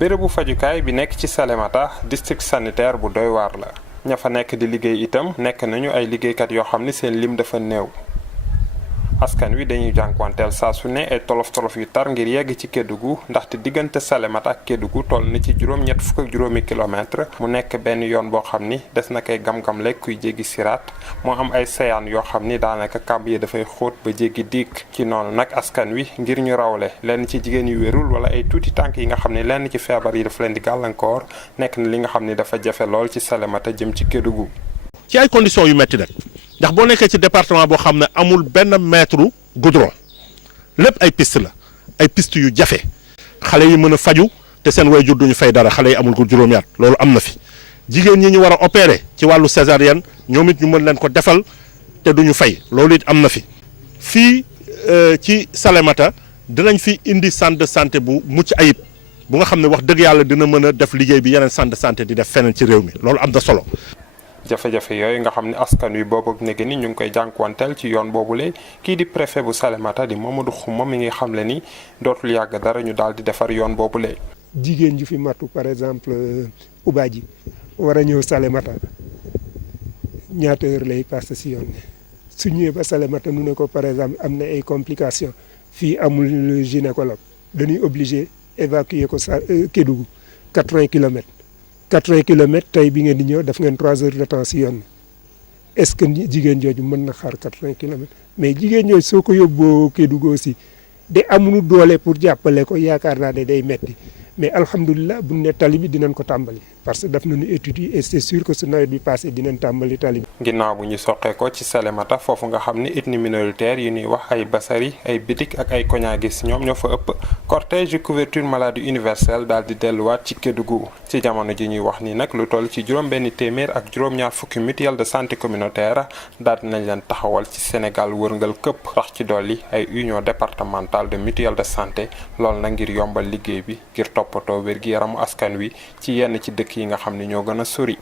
bérébu fajukaay bi nekk ci Salémata district sanitaire bu doy waar la ña fa nekk di liggéey itam nekk nañu ay liggéeykat yoo xam ni seen lim dafa néew. askan wi dañuy jànkuwanteel saa su ne ay tolof-tolof yu tar ngir yegg ci Kédougou ndaxte diggante Salémata ak Kédougou toll na ci juróom-ñett fukk ak juróomi kilomètre mu nekk benn yoon boo xam ni des na koy gam-gam lekk kuy jéggi siraat moo am ay sayaan yoo xam ni daanaka kàmb yi dafay xóot ba jéggi diik ci noonu nag askan wi ngir ñu rawle lenn ci jigéen yu wérul wala ay tuuti tànk yi nga xam ni lenn ci feebar yi dafa leen di gàllankoor nekk na li nga xam ni dafa jafe lool ci Salémata jëm ci Kédougou. ci ay conditions yu metti nag ndax boo nekkee ci département boo xam ne amul benn mètre goudron lépp ay piste la ay piste yu jafe xale yi mën a faju te seen waajur duñu fay dara xale yi amul ko juróomi at loolu am na fi jigéen ñi ñu war a opérer ci wàllu césarienne ñoom it ñu mën leen ko defal te duñu fay loolu it am na fi fii ci Salémata dinañ fi indi centre de santé bu mucc ayib bu nga xam ne wax dëgg yàlla dina mën a def liggéey bi yeneen centre de santé di def feneen ci réew mi loolu am na solo. jafe-jafe yooyu nga xam ne askan wi boobu ak néega ni ñu ngi koy jànkuwanteel ci yoon boobule kii di préfet bu Salémata di Mamadou Xuma mi ngi xam le ni dootul yàgg dara ñu daal di defar yoon boobule. jigéen ju fi matu par exemple Ubaji war a ñëw Salémata ñaata heure lay passé si yoon su ñëwee ba Salémata nu ne ko par exemple am na ay complications fii amul gynécologue dañuy obligé évacuer ko sa Kédougou 80 kilomètres. 80 kilomètres tey bi ngeen di ñëw def ngeen 3 heures de temps si yoon est-ce que jigéen jooju mën na xaar 80 kilomètres mais jigéen jooju soo ko yóbboo Kédougou aussi de amuñu doole pour jàppale ko yaakaar naa ne day metti mais alhamdulilah bu ne tali bi dinañ ko tàmbali parce que daf nañu études yi et c'est sûr que su nawet bi passé dinañ tàmbali tali bi. ginnaaw bu ñu soqee ko ci Salémata foofu nga xam ni ethnie minoritaire yi ñuy wax ay Basari ay Bitik ak ay Koñaagis ñoom ñoo fa ëpp cortège couverture maladie universelle daal di delluwaat ci Kédougou ci jamono ji ñuy wax ni nag lu toll ci juróom-benn téeméer ak juróom-ñaar fukki mutuelle de santé communautaire daal dinañ leen taxawal ci Sénégal wërngal këpp tax ci dolli ay union départementale de mutuelle de santé loolu na ngir yombal liggéey bi ngir toppatoo wér-gi-yaramu askan wi ci yenn ci dëkk yi nga xam ne ñoo gën a sori.